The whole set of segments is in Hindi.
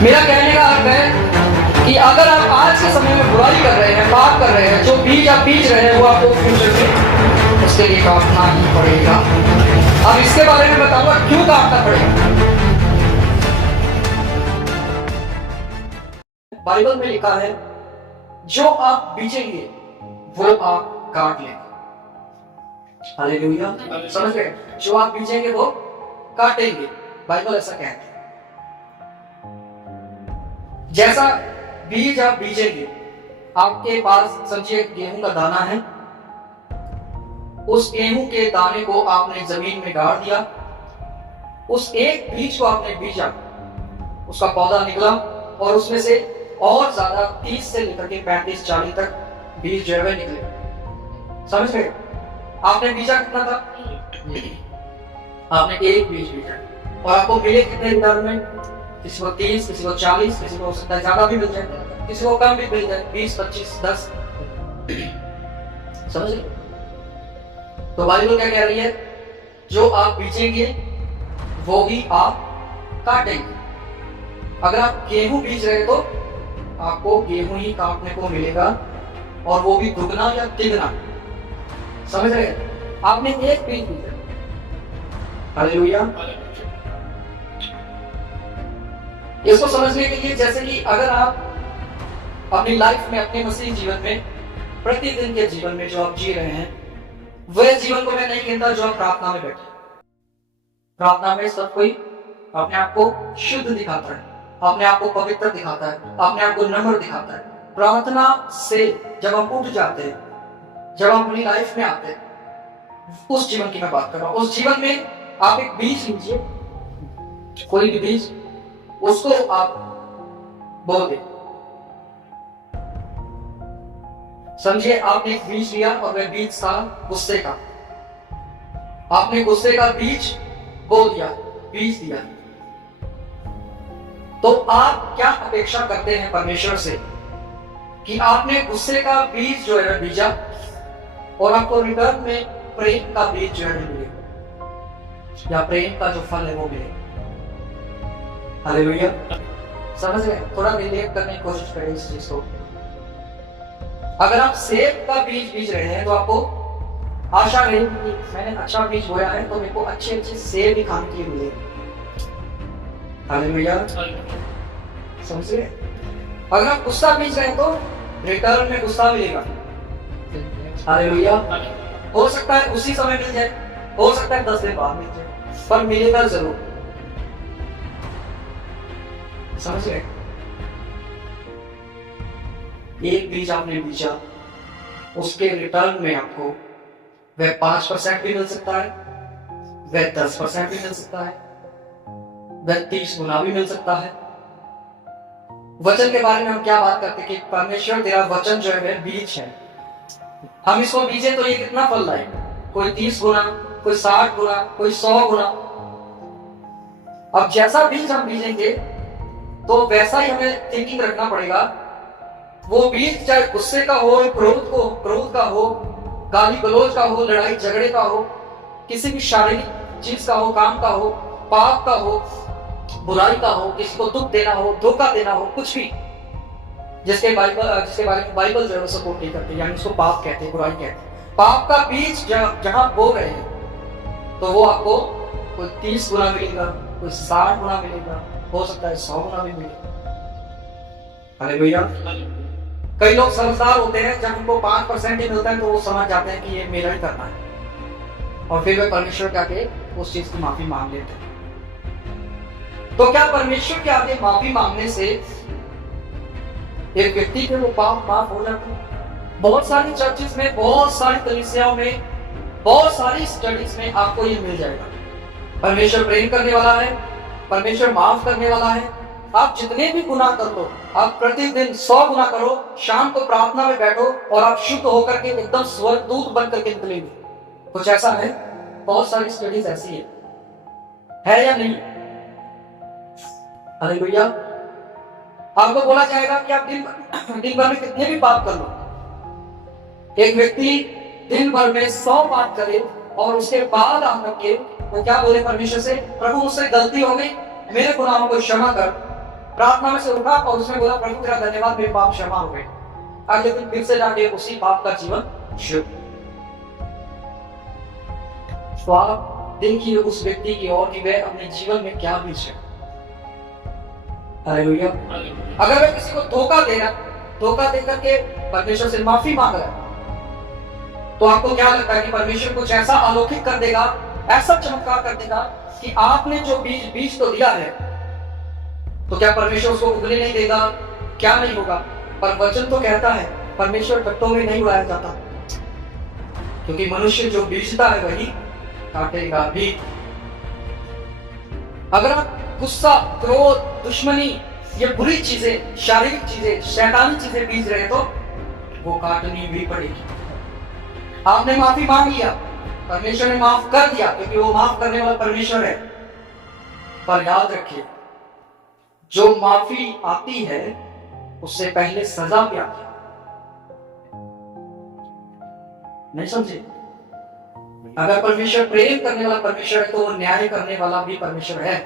मेरा कहने का अर्थ है कि अगर आप आज के समय में बुराई कर रहे हैं, पाप कर रहे हैं, जो बीज आप बीज रहे हैं वो आपको फ्यूचर में उसके लिए काटना ही पड़ेगा। अब इसके बारे में बताऊंगा क्यों काटना पड़ेगा। बाइबल में लिखा है जो आप बीजेंगे वो आप काट लेंगे। हालेलुया, समझ गए? जो आप बीजेंगे वो काटेंगे, बाइबल ऐसा कहती है। जैसा बीज आप बीजेंगे, आपके पास समझिए गेहूं का दाना है, उस गेहूं के दाने को आपने जमीन में गाड़ दिया, उस एक बीज को आपने बीजा, उसका पौधा निकला और उसमें से और ज्यादा 30 से लेकर के 35-40 तक बीज जो है निकले। समझ गए? आपने बीजा कितना था? आपने एक बीज बीजा और आपको मिले कितने रिटर्न में? किसी को 30, किसी को 40, किसी को हो सकता है ज्यादा भी मिल जाए, किसी को कम भी मिल जाए, 20, 25, 10। समझ गए? तो बाइबल क्या कह रही है? जो आप बीजेंगे वो ही आप काटेंगे। अगर आप गेहूं बीज रहे तो आपको गेहूं ही काटने को मिलेगा, और वो भी दुगना या तिगना। समझ रहे? आपने एक बीज बीजा। हालेलुया। इसको समझने के लिए जैसे कि अगर आप अपनी लाइफ में, अपने मसीह जीवन में, प्रतिदिन के जीवन में जो आप जी रहे हैं, वह जीवन को मैं नहीं कहता जो आप प्रार्थना में बैठे। प्रार्थना में सब कोई अपने आप को शुद्ध दिखाता है, अपने आप को पवित्र दिखाता है, अपने आप को नम्र दिखाता है। प्रार्थना से जब हम उठ जाते हैं, जब हम अपनी लाइफ में आते हैं, उस जीवन की मैं बात कर रहा हूं। उस जीवन में आप एक बीज लीजिए, कोई भी बीज, उसको आप बो दे। समझिए आपने एक बीज लिया और वह बीज था गुस्से का। आपने गुस्से का बीज बो दिया, बीज दिया। तो आप क्या अपेक्षा करते हैं परमेश्वर से कि आपने गुस्से का बीज जो है बीजा और आपको रिटर्न में प्रेम का बीज जो है मिलेगा, या प्रेम का जो फल है वो मिलेगा। हालेलुया। समझ गए? थोड़ा रिलेट करने की कोशिश करें इस चीज को। अगर आप सेब का बीज बीज रहे हैं तो आपको आशा रहेगी कि मैंने अच्छा बीज बोया है तो मेरे को अच्छे सेब ही खाने के लिए मिलेगी। हालेलुया। समझ गए? अगर आप गुस्सा बीज रहे हैं तो रिटर्न में गुस्सा मिलेगा। हालेलुया। हो सकता है उसी समय मिल जाए, हो सकता है 10 दिन बाद मिल जाए, पर मिलेगा जरूर। समझ गए? एक बीज आपने बीजा, उसके रिटर्न में आपको वह 5% भी मिल सकता है, वह 10% भी मिल सकता है, वह 30 गुना भी मिल सकता है। वचन के बारे में हम क्या बात करते हैं कि परमेश्वर तेरा वचन जो है वह बीज है, हम इसको बीजे तो ये कितना फल लाएगा? कोई 30 गुना, कोई 60 गुना, कोई 100 गुना। अब जैसा बीज हम बीजेंगे तो वैसा ही हमें थिंकिंग रखना पड़ेगा। वो बीज चाहे गुस्से का हो, क्रोध का हो, गाली गलौज का हो, लड़ाई झगड़े का हो, किसी भी शारीरिक चीज का हो, काम का हो, पाप का हो, बुराई का हो, किसी को दुख देना हो, धोखा देना हो, कुछ भी जिसके बारे में बाइबल जो है सपोर्ट नहीं करती, यानी उसको पाप कहते हैं, बुराई कहते हैं। पाप का बीज जहां बो रहे हैं तो वो आपको कोई 30 गुना मिलेगा, कोई 60 गुना मिलेगा, हो सकता है 100 गुना भी मिलेगा। हालेलुया। कई लोग समझदार होते हैं, जब उनको 5% ही मिलता है तो वो समझ जाते हैं कि ये मेरा ही करना है, और फिर वे परमेश्वर के आगे उस चीज की माफी मांग लेते हैं। तो क्या परमेश्वर के आगे माफी मांगने से एक व्यक्ति के वो पाप माफ हो जाते हैं? बहुत सारी चर्चेस में, बहुत सारी कलीसियाओं में, बहुत सारी स्टडीज में आपको ये मिल जाएगा। परमेश्वर प्रेम करने वाला है, परमेश्वर माफ करने वाला है। आप जितने भी गुनाह कर लो, आप प्रतिदिन 100 गुना करो, शाम को प्रार्थना में बैठो और आप शुद्ध होकर के एकदम स्वर्गदूत बन करके निकलेंगे। कुछ ऐसा है, बहुत सारी स्टडीज ऐसी है या नहीं? हालेलुया। आपको बोला जाएगा कि आप दिन भर में कितने भी पाप कर लो। एक व्यक्ति दिन भर में 100 पाप करे और उसके बाद आकर के वो क्या बोले परमेश्वर से, प्रभु मुझसे गलती हो गई, मेरे गुनाहों को क्षमा कर, प्रार्थना में से उठा और उसने बोला, प्रभु तेरा धन्यवाद, मेरे पाप क्षमा हो गए। अगले दिन फिर से जाके उसी पाप का जीवन शुरू। तो आप देखिए उस व्यक्ति की ओर कि वह अपने जीवन में क्या बीज है। हालेलुया। अगर वह किसी को धोखा दे रहा, धोखा देकर के परमेश्वर से माफी मांग रहा है, तो आपको क्या लगता है कि परमेश्वर कुछ ऐसा अलौकिक कर देगा, ऐसा चमत्कार कर देगा कि आपने जो बीज तो दिया है, तो क्या परमेश्वर उसको उगने नहीं देगा? क्या नहीं होगा? पर वचन तो कहता है परमेश्वर कट्टों में नहीं उड़ाया जाता, क्योंकि मनुष्य जो बीजता है वही काटेगा भी। अगर आप गुस्सा, क्रोध, दुश्मनी, ये बुरी चीजें, शारीरिक चीजें, शैतानी चीजें बीज रहे, तो वो काटनी भी पड़ेगी। आपने माफी मांग लिया, परमेश्वर ने माफ कर दिया, क्योंकि वो माफ करने वाला परमेश्वर है। पर याद रखिए, जो माफी आती है उससे पहले सजा भी आती है। नहीं समझे? अगर परमेश्वर प्रेम करने वाला परमेश्वर है, तो वो न्याय करने वाला भी परमेश्वर है।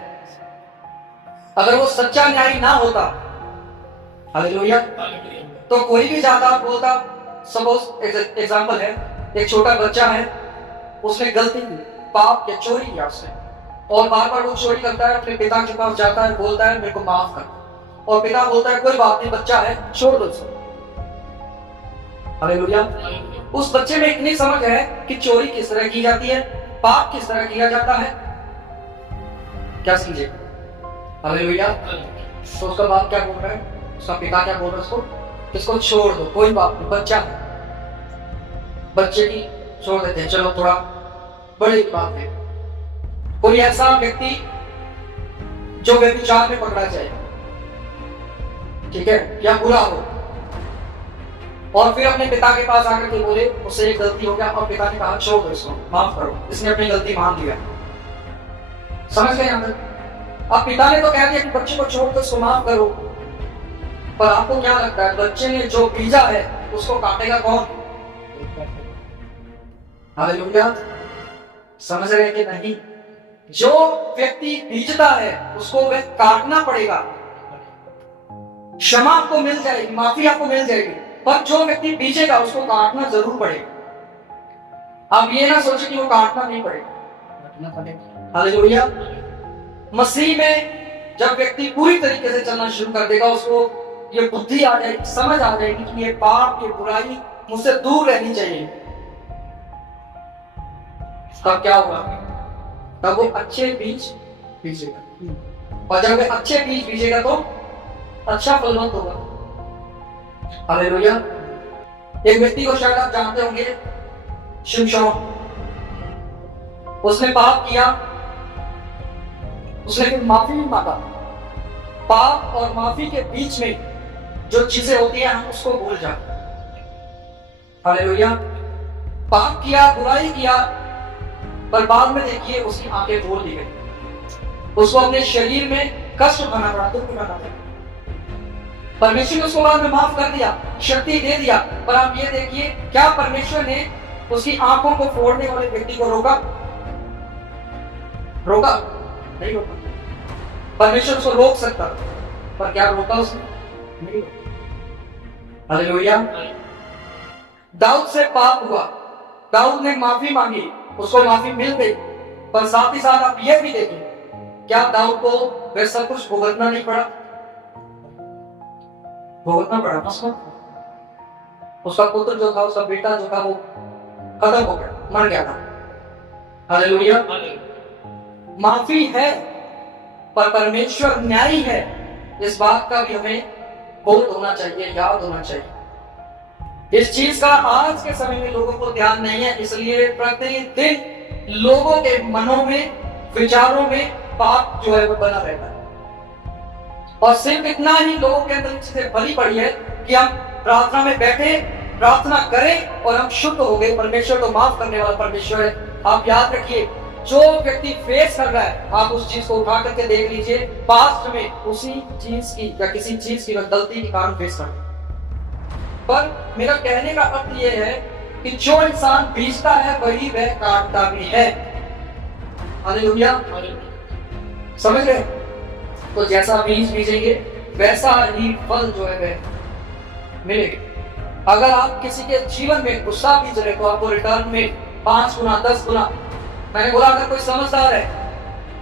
अगर वो सच्चा न्याय ना होता, हालेलुया, तो कोई भी जाता बोलता। सपोज एग्जांपल है, एक छोटा बच्चा है, उसने गलती की, पाप या चोरी किया उसने, और बार बार वो चोरी करता है, अपने पिता के पास जाता है, बोलता है मेरे को माफ कर, और पिता बोलता है कोई बात नहीं, बच्चा है, छोड़ दो उसको। हालेलुया। उस बच्चे में इतनी समझ है कि चोरी किस तरह की जाती है, पाप किस तरह किया जाता है, क्या समझे? हालेलुया। तो उसका बाप क्या बोल रहा है, उसका पिता क्या बोल रहा है उसको, इसको छोड़ दो, कोई बात नहीं, बच्चा है। बच्चे की छोड़ देते हैं, चलो थोड़ा बड़ी बात है। कोई ऐसा व्यक्ति जो व्यभिचार में पकड़ा जाए, ठीक है, या बुरा हो, और फिर अपने पिता के पास आकर के बोले उससे एक गलती हो गया, और पिता ने कहा छोड़ दो इसको, माफ करो, इसने अपनी गलती मान लिया। समझ गए? अब पिता ने तो कह दिया कि बच्चे को छोड़ दो, इसको माफ करो, पर आपको क्या लगता है बच्चे ने जो बीजा है उसको काटेगा कौन? हालेलुया। समझ रहे हैं कि नहीं? जो व्यक्ति बीजता है उसको वह काटना पड़ेगा। क्षमा आपको मिल जाएगी, माफी आपको मिल जाएगी, पर जो व्यक्ति बीजेगा उसको काटना जरूर पड़ेगा। आप ये ना सोचे कि वो काटना नहीं पड़ेगा। हालेलुया। मसीह में जब व्यक्ति पूरी तरीके से चलना शुरू कर देगा, उसको ये बुद्धि आ जाएगी, समझ आ जाएगी कि ये पाप, ये बुराई मुझसे दूर रहनी चाहिए। तब क्या होगा? तब वो अच्छे बीज बीजेगा, और जब वो अच्छे बीज बीजेगा तो अच्छा फलवंत होगा। हालेलुया। एक व्यक्ति को शायद आप जानते होंगे, शिमशोन। उसने पाप किया, उसने फिर माफी भी मांगा। पाप और माफी के बीच में जो चीजें होती हैं हम उसको भूल जाते। हालेलुया। पाप किया, बुराई किया, पर बाद में देखिए उसकी आंखें खोल दी गई, उसको अपने शरीर में कष्ट उठाना पड़ा, दुख उठाना पड़ा। परमेश्वर ने उसको बाद में माफ कर दिया, शक्ति दे दिया, पर आप ये देखिए क्या परमेश्वर ने उसकी आंखों को फोड़ने वाले व्यक्ति को रोका? रोका नहीं रोका। परमेश्वर उसको रोक सकता, पर क्या रोका उसने? नहीं रोका। हालेलुया। दाऊद से पाप हुआ, दाऊद ने माफी मांगी, उसको माफी मिल गई, पर साथ ही साथ आप ये भी देखें, क्या दाऊद को वह सब कुछ भुगतना नहीं पड़ा? भुगतना पड़ा उसको। उसका पुत्र जो था, उसका बेटा जो था, वो खत्म हो गया, मर गया था। हालेलुया। माफी है, पर परमेश्वर न्यायी है, इस बात का भी हमें बोध होना चाहिए, याद होना चाहिए। इस चीज का आज के समय में लोगों को ध्यान नहीं है, इसलिए प्रतिदिन लोगों के मनों में, विचारों में पाप जो है वो बना रहता है। और सिर्फ इतना ही लोगों के अंदर चीजें भरी पड़ी है कि हम प्रार्थना में बैठे, प्रार्थना करें और हम शुद्ध हो गए। परमेश्वर तो माफ करने वाला परमेश्वर है। आप याद रखिए, जो व्यक्ति फेस कर रहा है, आप उस चीज को उठा करके देख लीजिए, पास्ट में उसी चीज की या किसी चीज की गलती के कारण फेस कर। पर मेरा कहने का अर्थ यह है कि जो इंसान बीजता है वही वह काटता भी है। हालेलुया। समझ रहे? तो जैसा बीज बीजेंगे वैसा ही फल जो है वह मिलेगा। अगर आप किसी के जीवन में गुस्सा बीज रहे तो आपको रिटर्न में 5 गुना 10 गुना, मैंने बोला अगर कोई समझदार है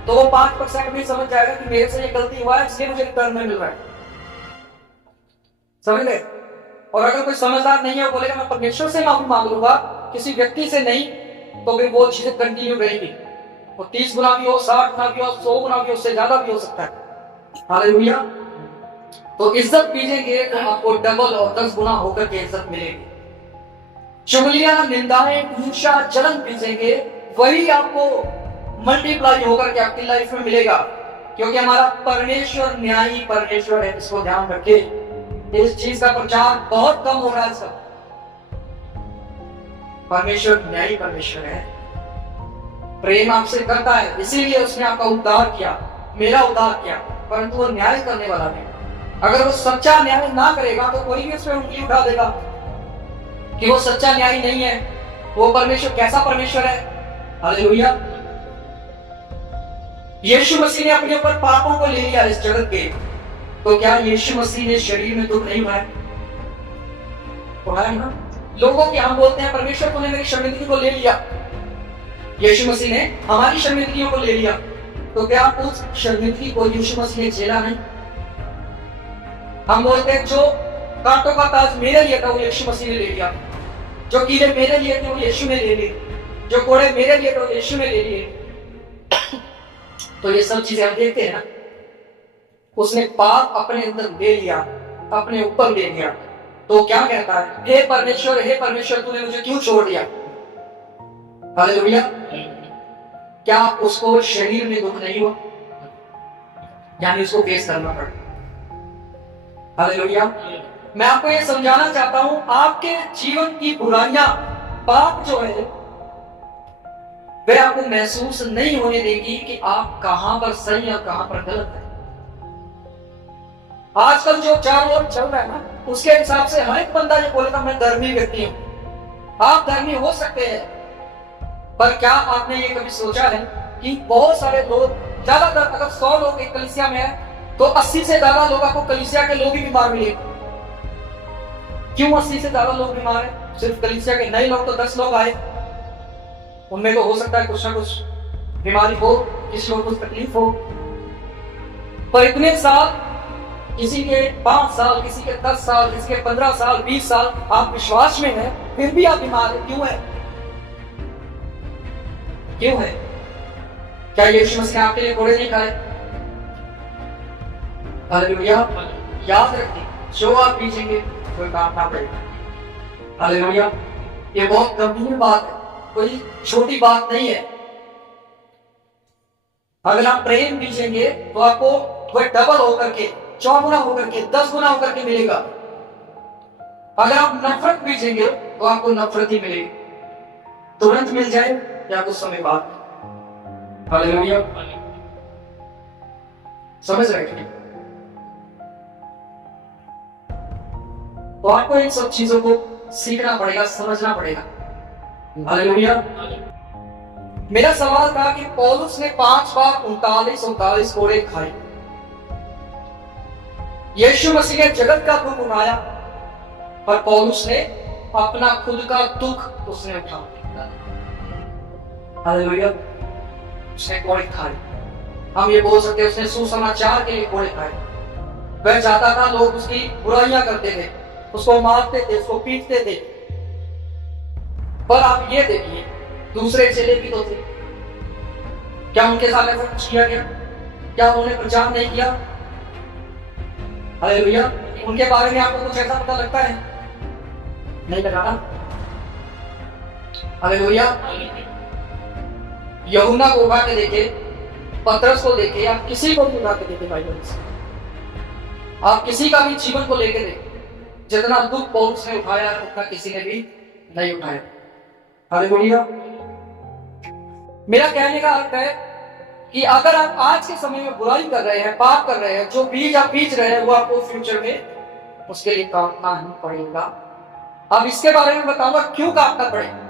तो वो 5% भी समझ जाएगा कि मेरे से ये गलती हुआ है इसलिए मुझे रिटर्न में मिल रहा है, समझ गए। और अगर कोई समझदार नहीं है वो बोलेगा मैं परमेश्वर से माफी मांग लूंगा, किसी व्यक्ति से नहीं, तो फिर वो चीजें कंटिन्यू रहेगी। वो 30 गुना भी हो, 60 गुना भी हो, 100 गुना भी हो, उससे ज्यादा भी हो सकता है। हालेलुया। तो इज्जत बीजेंगे तो आपको डबल और 10 गुना होकर के इज्जत मिलेगी। चुगलियां, निंदाएं, ईर्ष्या, जलन बीजेंगे, वही आपको मल्टीप्लाई होकर के आपकी लाइफ में मिलेगा, क्योंकि हमारा परमेश्वर न्यायी परमेश्वर है। इसको ध्यान रखें, इस चीज का प्रचार बहुत कम हो रहा है सब। परमेश्वर न्यायी परमेश्वर है, प्रेम आपसे करता है, इसीलिए उसने आपका उद्धार किया, मेरा उद्धार किया, परंतु वो न्याय करने वाला नहीं। अगर वो सच्चा न्याय ना करेगा तो कोई भी उसमें उंगली उठा देगा कि वो सच्चा न्याय नहीं है। वो परमेश्वर कैसा परमेश्वर है? हालेलुया। यीशु मसीह ने अपने ऊपर पापों को ले लिया इस जगत के, तो क्या यीशु मसीह ने शरीर में दुख नहीं उठाया? उठाया ना। लोगों की हम बोलते हैं परमेश्वर तूने मेरी शर्मिंदगी को ले लिया, यीशु मसीह ने हमारी शर्मिंदगियों को ले लिया, तो क्या उस शर्मिंदगी को यीशु मसीह ने झेला नहीं? हम बोलते हैं जो कांटों का ताज मेरे लिए था वो यीशु मसीह ने ले लिया, जो कीड़े मेरे लिए थे वो यीशु ने ले लिए, जो कोड़े मेरे लिए थे वो यीशु ने ले लिए। तो ये सब चीजें हम देखते हैं ना, उसने पाप अपने अंदर ले लिया, अपने ऊपर ले लिया, तो क्या कहता है? हे परमेश्वर तूने मुझे क्यों छोड़ दिया? हालेलुया। क्या उसको शरीर में दुख नहीं हुआ? यानी उसको फेस करना पड़ा। हालेलुया। मैं आपको ये समझाना चाहता हूं, आपके जीवन की बुराइयां, पाप जो है वह आपको महसूस नहीं होने देगी कि आप कहां पर सही और कहां पर गलत है। आजकल जो चारों ओर चल रहा है ना, उसके हिसाब से हर एक बंदा ये बोलेगा मैं धर्मी व्यक्ति हूं। आप धर्मी हो सकते हैं, पर क्या आपने ये कभी सोचा है कि बहुत सारे लोग, ज्यादातर अगर 100 लोग एक कलीसिया में है तो 80 से ज्यादा लोगों को कलीसिया के लोग ही बीमार मिले। क्यों 80 से ज्यादा लोग बीमार है? सिर्फ कलीसिया के नए लोग तो 10 लोग आए, उनमें तो हो सकता है कुछ ना कुछ बीमारी हो, किसी को कुछ तकलीफ हो, पर इतने साल, किसी के 5 साल, किसी के 10 साल, किसी के 15 साल, 20 साल आप विश्वास में हैं, फिर भी आप बीमार हैं। क्यों है? क्यों है? क्या यीशु मसीह ने आपके लिए कोड़े नहीं खाए? हालेलुया। याद रखिए, जो आप बीजेंगे कोई काम ना पड़ेगा। हालेलुया। ये बहुत गंभीर बात है, कोई छोटी बात नहीं है। अगर आप प्रेम बीजेंगे तो आपको वह डबल होकर के, 4 गुना होकर के, 10 गुना होकर के मिलेगा। अगर आप नफरत बीजेंगे तो आपको नफरत ही मिलेगी, तुरंत मिल जाए या कुछ समय बाद। हालेलुया। समझ रहे हैं? तो आपको इन सब चीजों को सीखना पड़ेगा, समझना पड़ेगा। हालेलुया। मेरा सवाल था कि पौलुस ने 5 बार 39 कोड़े खाए। यीशु मसीह ने जगत का दुख उठाया, पर पौलुस ने अपना खुद का दुख उसने उठाया। हालेलुया। उसने कोड़े खाए। हम ये बोल सकते हैं उसने सुसमाचार के लिए कोड़े खाए। वह चाहता था लोग उसकी बुराइयां करते थे, उसको मारते थे, उसको पीटते थे, पर आप ये देखिए दूसरे चेले भी तो थे, क्या उनके साथ ऐसा कुछ किया गया? क्या उन्होंने प्रचार नहीं किया? हालेलुया। उनके बारे में आपको कुछ ऐसा पता लगता है? नहीं लगा ना? हालेलुया। यूहन्ना को उठा के देखे, पतरस को देखे, आप किसी को भी उठा के देखे बाइबल से, आप किसी का भी जीवन को लेके देखे, जितना दुख पौलुस ने उठाया उतना किसी ने भी नहीं उठाया। हालेलुया। मेरा कहने का अर्थ है कि अगर आप आज के समय में बुराई कर रहे हैं, पाप कर रहे हैं, जो बीज आप बीज रहे हैं वो आपको फ्यूचर में उसके लिए काटना ही पड़ेगा। अब इसके बारे में बताऊंगा क्यों काटना पड़ेगा।